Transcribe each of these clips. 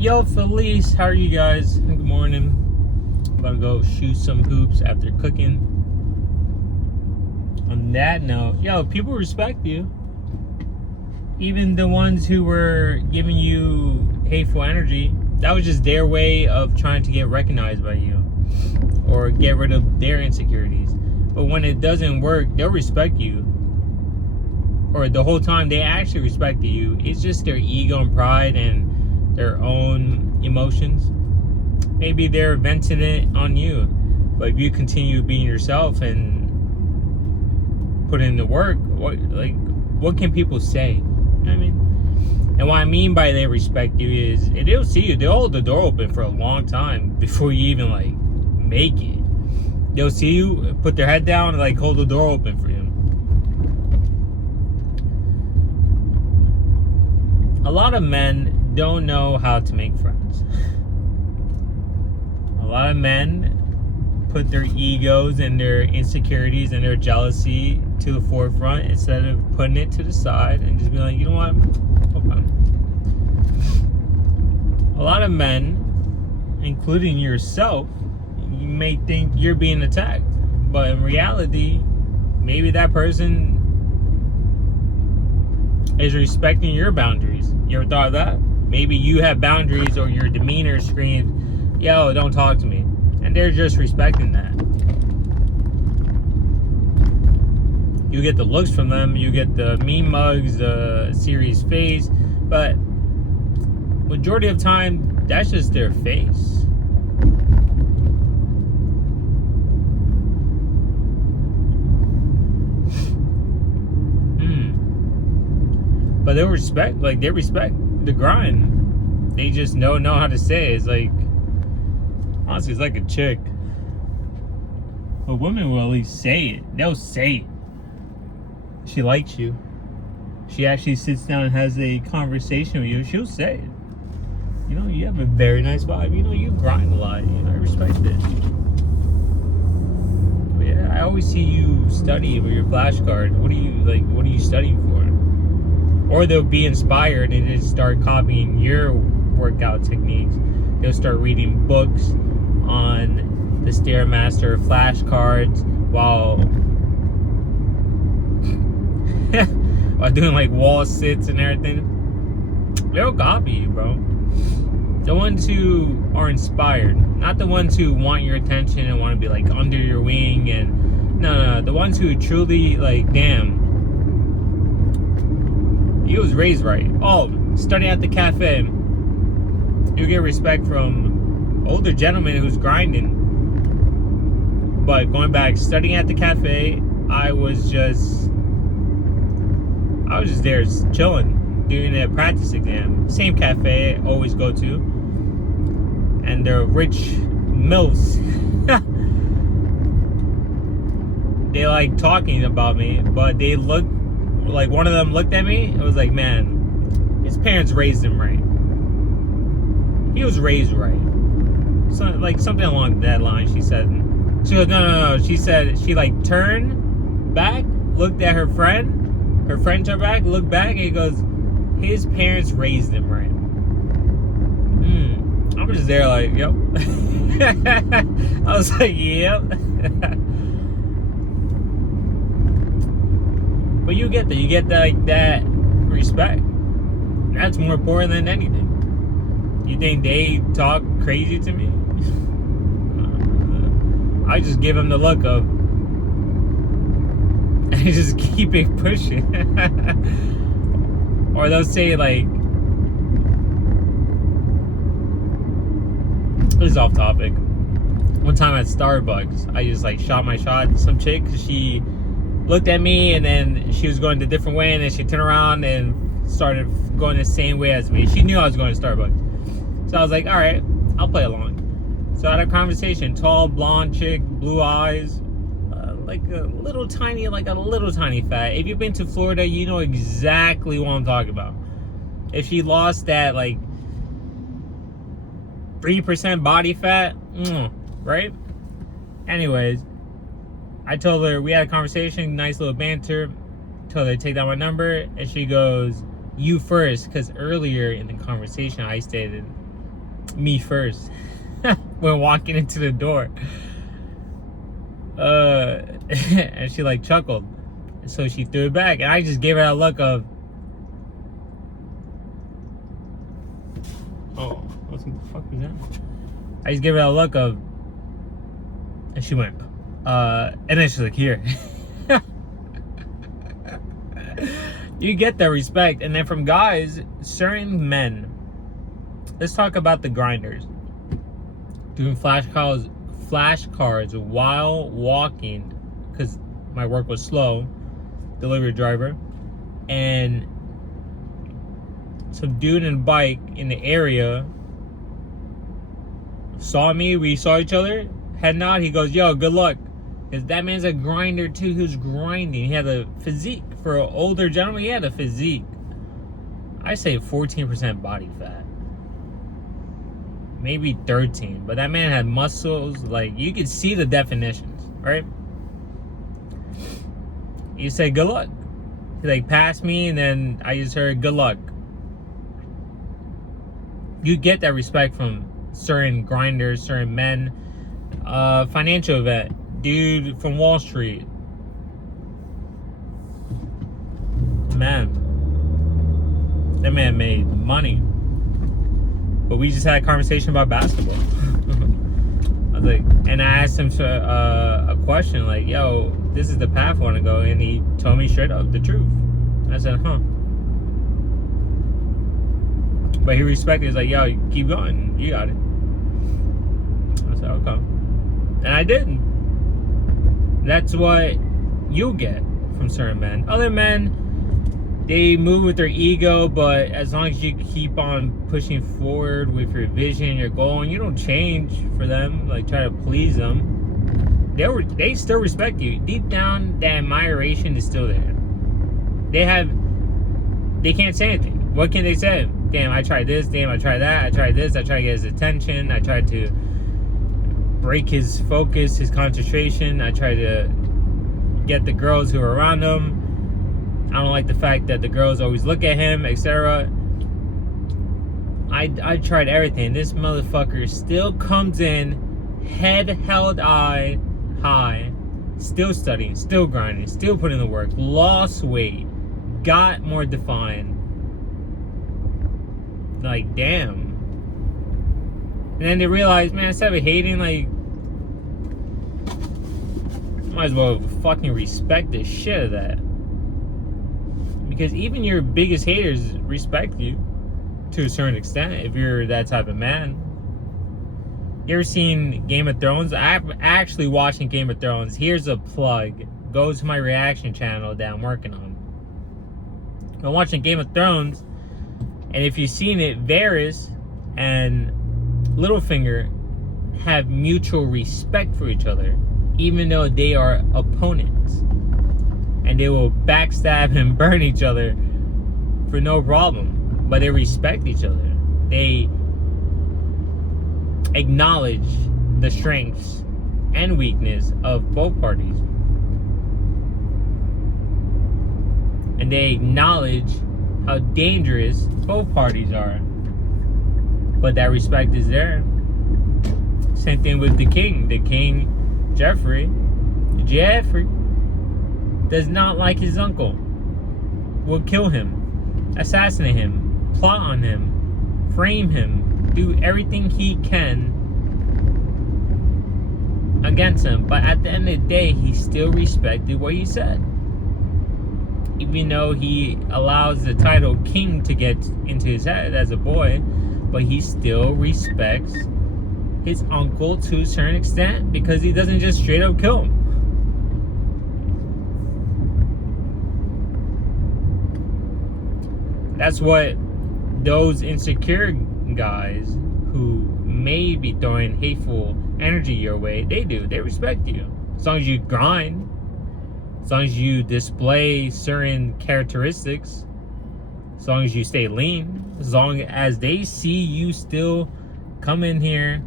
Yo, Felice, how are you guys? Good morning. About to go shoot some hoops after cooking. On that note, yo, people respect you. Even the ones who were giving you hateful energy, that was just their way of trying to get recognized by you or get rid of their insecurities. But when it doesn't work, they'll respect you. Or the whole time they actually respect you. It's just their ego and pride and their own emotions. Maybe they're venting it on you. But if you continue being yourself and put in the work, what can people say? You know what I mean? And what I mean by they respect you is they'll see you. They'll hold the door open for a long time before you even make it. They'll see you, put their head down, and hold the door open for you. A lot of men don't know how to make friends. A lot of men put their egos and their insecurities and their jealousy to the forefront instead of putting it to the side and just be like, you know what? Okay. A lot of men, including yourself, you may think you're being attacked, but in reality, maybe that person is respecting your boundaries. You ever thought of that? Maybe you have boundaries or your demeanor screams, yo, don't talk to me. And they're just respecting that. You get the looks from them, you get the meme mugs, the serious face, but majority of time, that's just their face. But they respect the grind. They just know how to say it. It's honestly, it's like a chick. But women will at least say it. They'll say it. She likes you. She actually sits down and has a conversation with you. She'll say it. You know, you have a very nice vibe. You know, you grind a lot. You know, I respect it. But yeah, I always see you study with your flashcard. What are you studying for? Or they'll be inspired and just start copying your workout techniques. They'll start reading books on the Stairmaster flashcards while doing wall sits and everything. They'll copy you, bro. The ones who are inspired, not the ones who want your attention and want to be under your wing and no. The ones who truly damn. He was raised right. Oh, studying at the cafe. You get respect from older gentlemen who's grinding. But going back, studying at the cafe, I was just there chilling, doing a practice exam. Same cafe I always go to. And the rich MILFs, they talking about me, but they look one of them looked at me. It was man, his parents raised him right. He was raised right. So, something along that line. She said. She goes, no. She said she turned back, looked at her friend. Her friend turned back, looked back, and he goes, his parents raised him right. I was just there yep. I was yep. But you get that. You get that respect. That's more important than anything. You think they talk crazy to me? I just give them the look of, and just keep it pushing. Or they'll say this is off topic. One time at Starbucks, I just shot my shot at some chick because she looked at me and then she was going a different way and then she turned around and started going the same way as me. She knew I was going to Starbucks. So I was like, all right, I'll play along. So I had a conversation, tall, blonde chick, blue eyes, a little tiny fat. If you've been to Florida, you know exactly what I'm talking about. If she lost that 3% body fat, right? Anyways, I told her, we had a conversation, nice little banter. Told her to take down my number, and she goes, you first, because earlier in the conversation I stated me first when walking into the door. And she like chuckled. So she threw it back, and I just gave her a look of, oh, what the fuck was that? I just gave her a look of, and she went, and then she's like, here. You get that respect. And then from guys, certain men, let's talk about the grinders. Doing flashcards while walking, because my work was slow, delivery driver, and some dude in a bike in the area saw me, we saw each other, head nod, he goes, yo, good luck. Because that man's a grinder too, he was grinding, he had a physique. For an older gentleman, he had a physique. I say 14% body fat. Maybe 13, but that man had muscles, like, you could see the definitions, right? You say, good luck. He like passed me, and then I just heard, good luck. You get that respect from certain grinders, certain men. Financial event, dude from Wall Street. Man, that man made money. But we just had a conversation about basketball. I was like, and I asked him a question like, yo, this is the path I want to go. And he told me straight up the truth. I said, huh. But he respected it. He's like, yo, keep going. You got it. I said, okay. And I did. That's what you get from certain men. Other men, they move with their ego, but as long as you keep on pushing forward with your vision, your goal, and you don't change for them, like try to please them, they still respect you. Deep down, that admiration is still there. They can't say anything. What can they say? Damn, I tried this. Damn, I tried that. I tried this. I tried to get his attention. I tried to break his focus, his concentration. I tried to get the girls who are around him. I don't like the fact that the girls always look at him, etc. I tried everything. This motherfucker still comes in, head held high, still studying, still grinding, still putting in the work, lost weight, got more defined. Like, damn. And then they realize, man, instead of hating, like, might as well fucking respect the shit of that. Because even your biggest haters respect you to a certain extent if you're that type of man. You ever seen Game of Thrones? I'm actually watching Game of Thrones. Here's a plug. Go to my reaction channel that I'm working on. I'm watching Game of Thrones, and if you've seen it, Varys and Littlefinger have mutual respect for each other, even though they are opponents. And they will backstab and burn each other for no problem. But they respect each other. They acknowledge the strengths and weakness of both parties. And they acknowledge how dangerous both parties are. But that respect is there. Same thing with the king. The king, Jeffrey, does not like his uncle. Will kill him, assassinate him, plot on him, frame him, do everything he can against him. But at the end of the day, he still respected what he said. Even though he allows the title king to get into his head as a boy, but he still respects his uncle to a certain extent because he doesn't just straight up kill him. That's what those insecure guys who may be throwing hateful energy your way, they do. They respect you. As long as you grind, as long as you display certain characteristics, as long as you stay lean, as long as they see you still come in here,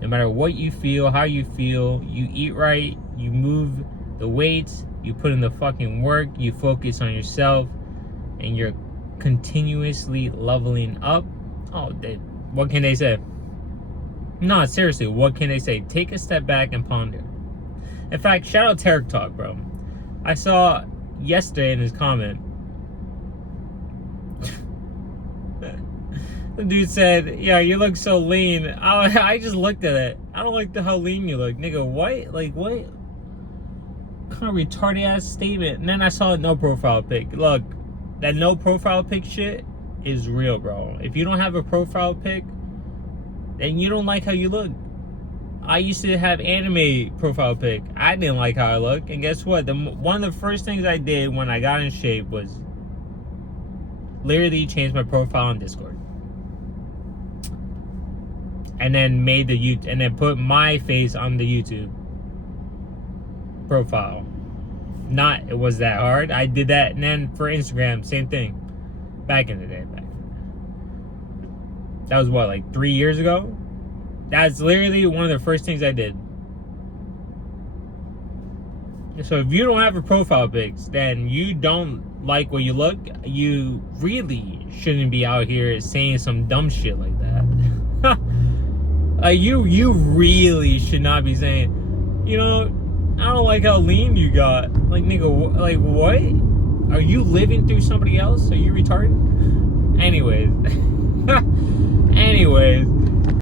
no matter what you feel, how you feel, you eat right, you move the weights, you put in the fucking work, you focus on yourself, and you're continuously leveling up. Oh, what can they say? No, seriously, what can they say? Take a step back and ponder. In fact, shout out Tarek Talk, bro. I saw yesterday in his comment, the dude said, "Yeah, you look so lean." I just looked at it. I don't like how lean you look, nigga. What? Like what? Kind of retarded ass statement. And then I saw a no profile pic. Look, that no profile pic shit is real, bro. If you don't have a profile pic, then you don't like how you look. I used to have anime profile pic. I didn't like how I look, and guess what? One of the first things I did when I got in shape was literally change my profile on Discord, and then put my face on the YouTube profile. It was that hard. I did that, and then for Instagram, same thing. Back in the day. That was what, like 3 years ago? That's literally one of the first things I did. So if you don't have a profile pic, then you don't like what you look. You really shouldn't be out here saying some dumb shit like that. Like you really should not be saying, I don't like how lean you got. Like, nigga, like what? Are you living through somebody else? Are you retarded? Anyways.